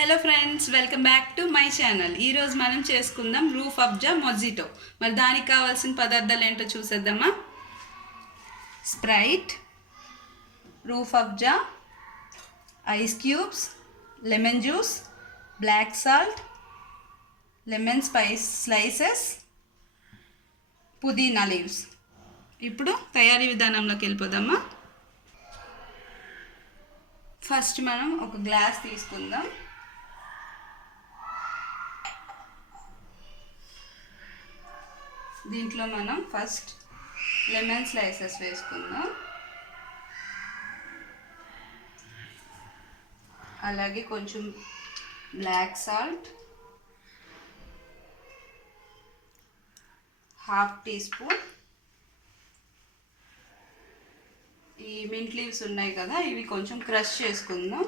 Hello friends, welcome back to my channel. ఈరోజు మనం చేసుకుందాం రూహఫ్జా మొజిటో. మరి దానికి కావాల్సిన పదార్థాలు ఏంటో చూసేద్దామా. Sprite, Rooh Afza, ice cubes, lemon juice, black salt, lemon slices, pudina leaves. ఇప్పుడు తయారీ విధానంలోకి వెళ్ళిపోదామా. ఫస్ట్ మనం ఒక గ్లాస్ తీసుకుందాం. దీంట్లో మనం ఫస్ట్ లెమన్ స్లైసెస్ వేసుకుందాం. అలాగే కొంచెం బ్లాక్ సాల్ట్, ½ టీ స్పూన్. ఈ మింట్ లీవ్స్ ఉన్నాయి కదా, ఇవి కొంచెం క్రష్ చేసుకుందాం.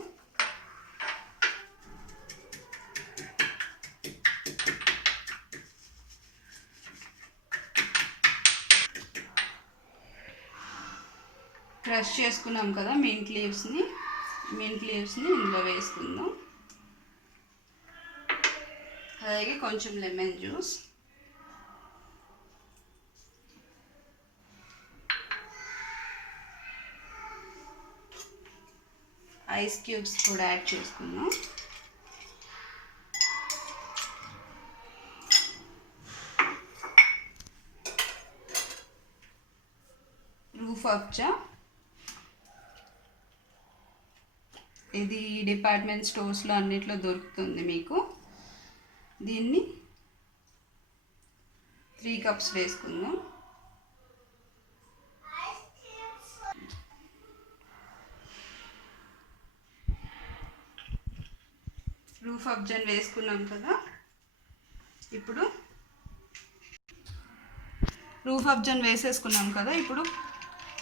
క్రష్ చేసుకున్నాం కదా మింట్ లీవ్స్ని ఇందులో వేసుకుందాం. అలాగే కొంచెం లెమన్ జ్యూస్, ఐస్ క్యూబ్స్ కూడా యాడ్ చేసుకుందాం. రూహఫ్జా ఇది డిపార్ట్మెంట్ స్టోర్స్లో అన్నిట్లో దొరుకుతుంది మీకు. దీన్ని 3 కప్స్ వేసుకుందాం. రూహఫ్జాని వేసుకున్నాం కదా, ఇప్పుడు రూహఫ్జాని వేసేసుకున్నాం కదా, ఇప్పుడు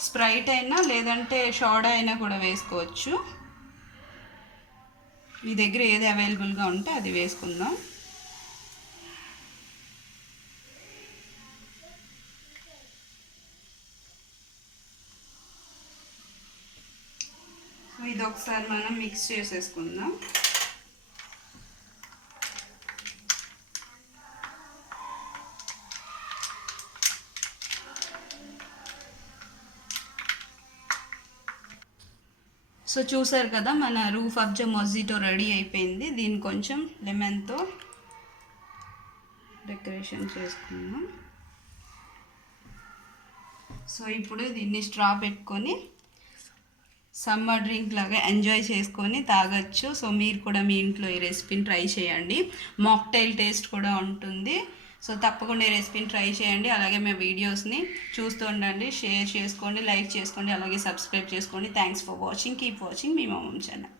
స్ప్రైట్ అయినా లేదంటే సోడా అయినా కూడా వేసుకోవచ్చు. మీ దగ్గర ఏది అవైలబుల్గా ఉంటే అది వేసుకుందాం. సో ఇది ఒకసారి మనం మిక్స్ చేసేసుకుందాం. సో చూసారు కదా, మన రూహఫ్జా మొజిటో రెడీ అయిపోయింది. దీన్ని కొంచెం లెమన్తో డెకరేషన్ చేసుకుందాం. సో ఇప్పుడు దీన్ని స్ట్రా పెట్టుకొని సమ్మర్ డ్రింక్ లాగా ఎంజాయ్ చేసుకొని తాగొచ్చు. సో మీరు కూడా మీ ఇంట్లో ఈ రెసిపీని ట్రై చేయండి. మాక్టైల్ టేస్ట్ కూడా ఉంటుంది. సో తప్పకుండా ఈ రెసిపీని ట్రై చేయండి. అలాగే మా వీడియోస్ని చూస్తూ ఉండండి, షేర్ చేసుకోండి, లైక్ చేసుకోండి, అలాగే సబ్స్క్రైబ్ చేసుకోండి. Thanks for watching. Keep watching మీ మమ్మమ్ ఛానల్.